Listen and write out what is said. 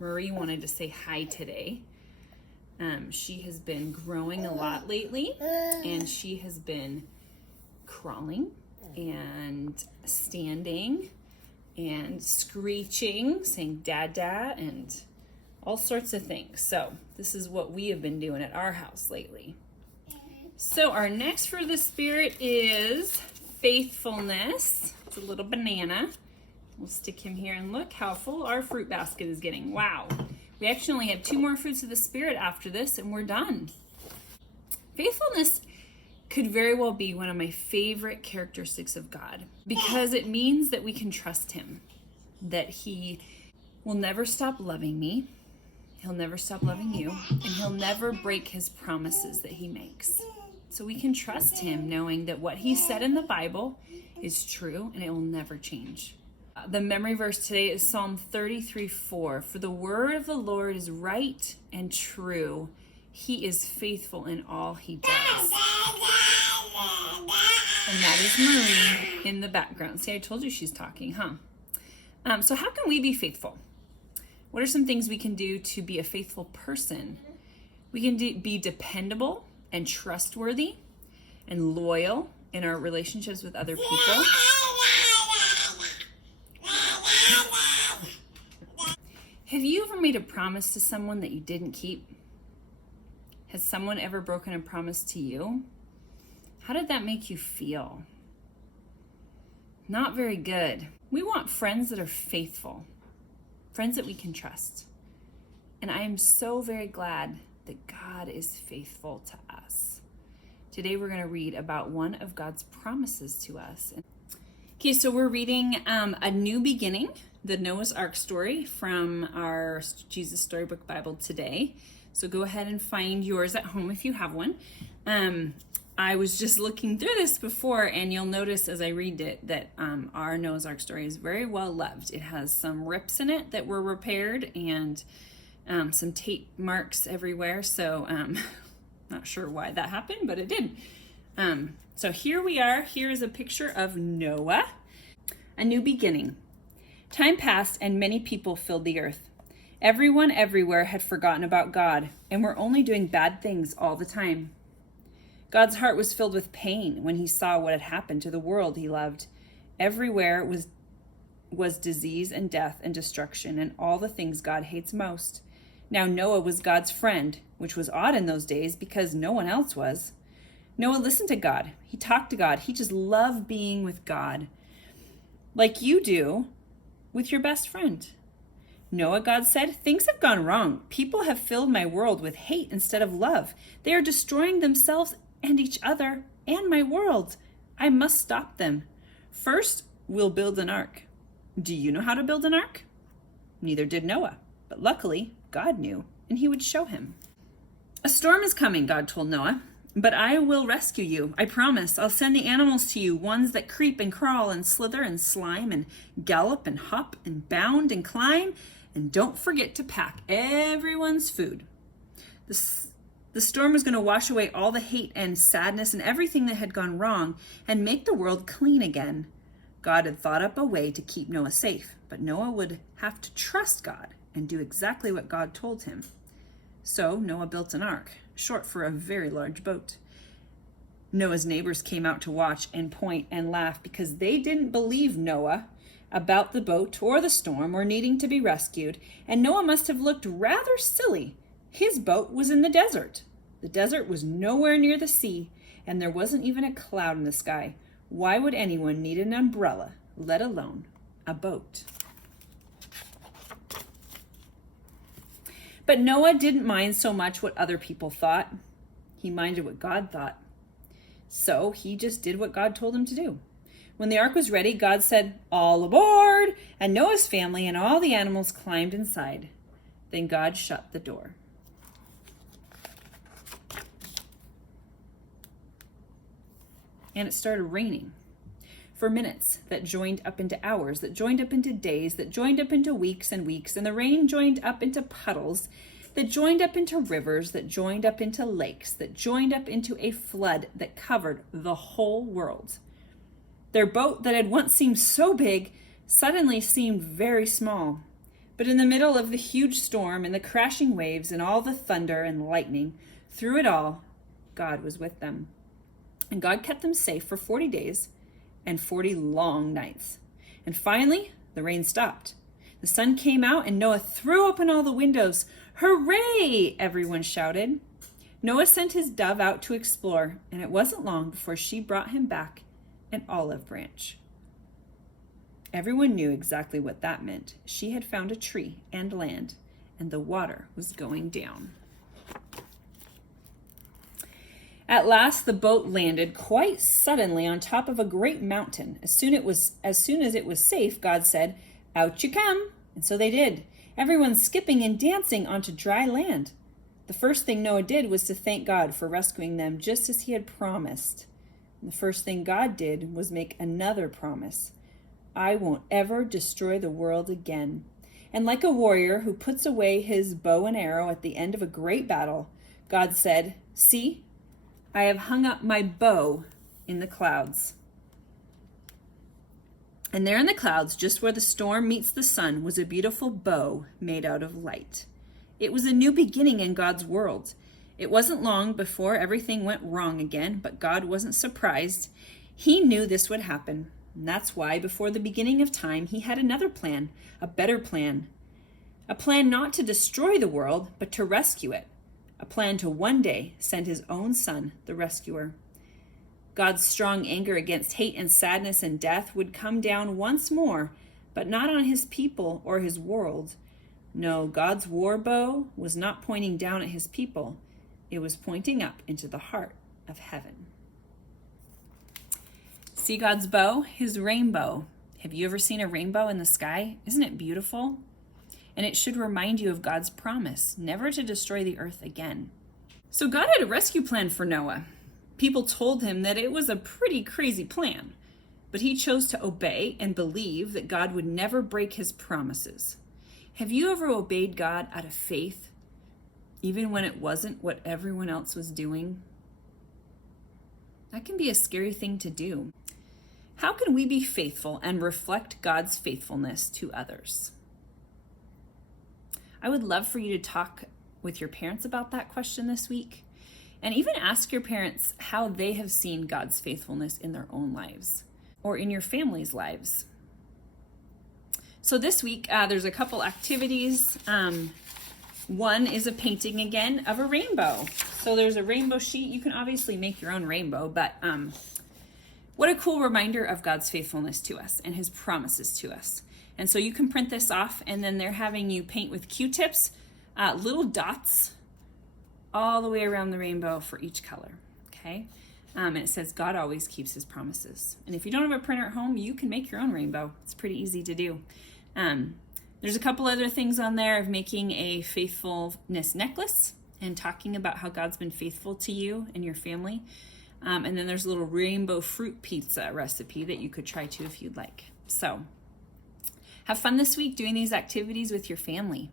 Marie wanted to say hi today. She has been growing a lot lately, and she has been crawling and standing and screeching, saying dada, and all sorts of things. So this is what we have been doing at our house lately. So our next fruit of the Spirit is faithfulness. It's a little banana. We'll stick him here, and look how full our fruit basket is getting. Wow. We actually only have 2 more fruits of the Spirit after this, and we're done. Faithfulness could very well be one of my favorite characteristics of God, because it means that we can trust him, that he will never stop loving me, he'll never stop loving you, and he'll never break his promises that he makes. So we can trust him knowing that what he said in the Bible is true and it will never change. The memory verse today is Psalm 33:4. For the word of the Lord is right and true. He is faithful in all he does. And that is Marie in the background. See, I told you she's talking, huh? So how can we be faithful? What are some things we can do to be a faithful person? We can be dependable and trustworthy and loyal in our relationships with other people. Have you ever made a promise to someone that you didn't keep? Has someone ever broken a promise to you? How did that make you feel? Not very good. We want friends that are faithful, friends that we can trust. And I am so very glad that God is faithful to us. Today we're going to read about one of God's promises to us. Okay, so we're reading A New Beginning, the Noah's Ark story from our Jesus Storybook Bible today. So go ahead and find yours at home if you have one. I was just looking through this before, and you'll notice as I read it that our Noah's Ark story is very well loved. It has some rips in it that were repaired and some tape marks everywhere. So not sure why that happened, but it did. So here we are. Here is a picture of Noah. A new beginning. Time passed and many people filled the earth. Everyone everywhere had forgotten about God and were only doing bad things all the time. God's heart was filled with pain when he saw what had happened to the world he loved. Everywhere was disease and death and destruction and all the things God hates most. Now Noah was God's friend, which was odd in those days because no one else was. Noah listened to God. He talked to God. He just loved being with God, like you do with your best friend. Noah, God said, things have gone wrong. People have filled my world with hate instead of love. They are destroying themselves and each other and my world. I must stop them. First, we'll build an ark. Do you know how to build an ark? Neither did Noah, but luckily God knew, and he would show him. A storm is coming, God told Noah, but I will rescue you. I promise. I'll send the animals to you, ones that creep and crawl and slither and slime and gallop and hop and bound and climb. And don't forget to pack everyone's food. The storm was going to wash away all the hate and sadness and everything that had gone wrong and make the world clean again. God had thought up a way to keep Noah safe, but Noah would have to trust God and do exactly what God told him. So Noah built an ark, short for a very large boat. Noah's neighbors came out to watch and point and laugh because they didn't believe Noah about the boat or the storm or needing to be rescued, and Noah must have looked rather silly. His boat was in the desert. The desert was nowhere near the sea, and there wasn't even a cloud in the sky. Why would anyone need an umbrella, let alone a boat? But Noah didn't mind so much what other people thought. He minded what God thought. So he just did what God told him to do. When the ark was ready, God said, "All aboard!" And Noah's family and all the animals climbed inside. Then God shut the door. And it started raining for minutes that joined up into hours, that joined up into days, that joined up into weeks and weeks. And the rain joined up into puddles, that joined up into rivers, that joined up into lakes, that joined up into a flood that covered the whole world. Their boat that had once seemed so big suddenly seemed very small. But in the middle of the huge storm and the crashing waves and all the thunder and lightning, through it all, God was with them. And God kept them safe for 40 days and 40 long nights. And finally, the rain stopped. The sun came out and Noah threw open all the windows. Hooray! Everyone shouted. Noah sent his dove out to explore, and it wasn't long before she brought him back an olive branch. Everyone knew exactly what that meant. She had found a tree and land, and the water was going down. At last, the boat landed quite suddenly on top of a great mountain. As soon as it was safe, God said, "Out you come." And so they did, everyone skipping and dancing onto dry land. The first thing Noah did was to thank God for rescuing them just as he had promised. And the first thing God did was make another promise. I won't ever destroy the world again. And like a warrior who puts away his bow and arrow at the end of a great battle, God said, "See, I have hung up my bow in the clouds." And there in the clouds, just where the storm meets the sun, was a beautiful bow made out of light. It was a new beginning in God's world. It wasn't long before everything went wrong again, but God wasn't surprised. He knew this would happen. And that's why before the beginning of time, he had another plan, a better plan. A plan not to destroy the world, but to rescue it. A plan to one day send his own son, the rescuer. God's strong anger against hate and sadness and death would come down once more, but not on his people or his world. No, God's war bow was not pointing down at his people. It was pointing up into the heart of heaven. See God's bow? His rainbow. Have you ever seen a rainbow in the sky? Isn't it beautiful? And it should remind you of God's promise, never to destroy the earth again. So God had a rescue plan for Noah. People told him that it was a pretty crazy plan, but he chose to obey and believe that God would never break his promises. Have you ever obeyed God out of faith, even when it wasn't what everyone else was doing? That can be a scary thing to do. How can we be faithful and reflect God's faithfulness to others? I would love for you to talk with your parents about that question this week, and even ask your parents how they have seen God's faithfulness in their own lives or in your family's lives. So this week, there's a couple activities. One is a painting again of a rainbow. So there's a rainbow sheet. You can obviously make your own rainbow, but what a cool reminder of God's faithfulness to us and his promises to us. And so you can print this off, and then they're having you paint with Q-tips, little dots all the way around the rainbow for each color, okay? And it says, God always keeps his promises. And if you don't have a printer at home, you can make your own rainbow. It's pretty easy to do. There's a couple other things on there of making a faithfulness necklace and talking about how God's been faithful to you and your family. And then there's a little rainbow fruit pizza recipe that you could try too if you'd like. So have fun this week doing these activities with your family.